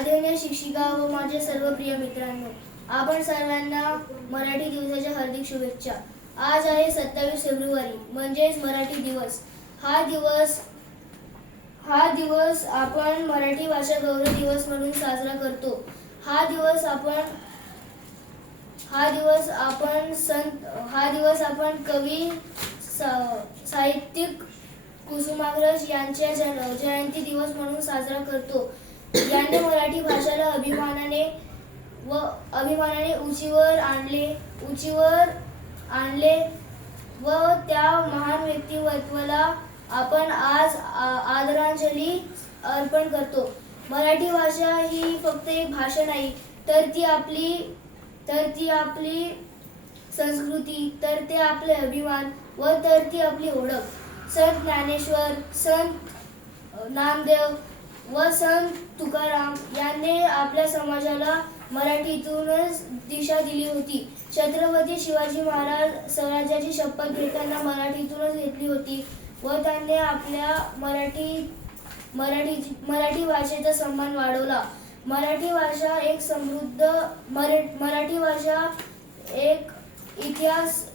आदरणीय शिक्षिका व माझे सर्व प्रिय मित्रांनो, आपण सर्वांना मराठी दिवसाच्या हार्दिक शुभेच्छा। आज आहे 27 फेब्रुवारी म्हणजेच मराठी दिवस। हा दिवस आपण मराठी भाषा गौरव दिवस म्हणून साजरा करतो। हा दिवस आपण कवी साहित्यिक कुसुमाग्रज यांच्या जयंती दिवस म्हणून साजरा करतो। यांनी मराठी भाषेला अभिमानाने उंचीवर आणले व त्या महान व्यक्तिमत्वाला आपण आज आदरांजली अर्पण करतो। मराठी भाषा ही फक्त एक भाषा नाही, तर ती आपली संस्कृती, तर ते आपले अभिमान व तर ती आपली ओळख। संत ज्ञानेश्वर, संत नामदेव व संत तुकाराम यांनी आपल्या समाजाला मराठीतूनच दिशा दिली होती। छत्रपती शिवाजी महाराज स्वराज्याची शपथ घेताना मराठीतूनच घेतली होती व त्यांनी आपल्या मराठी भाषेचा सन्मान वाढवला। मराठी भाषा एक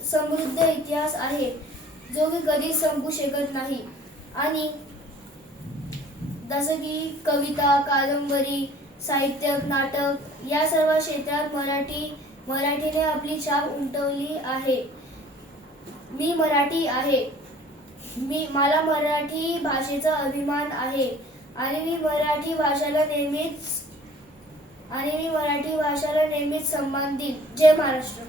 समृद्ध इतिहास आहे, जो की कधीच संपू शकत नाही। आणि जसं की कविता, कादंबरी, साहित्य, नाटक या सर्व क्षेत्रात मराठीने आपली छाप उमटवली आहे। मी मराठी आहे, मला मराठी भाषेचा अभिमान आहे आणि मी मराठी भाषेला नेहमीच सन्मान देईन। जय महाराष्ट्र।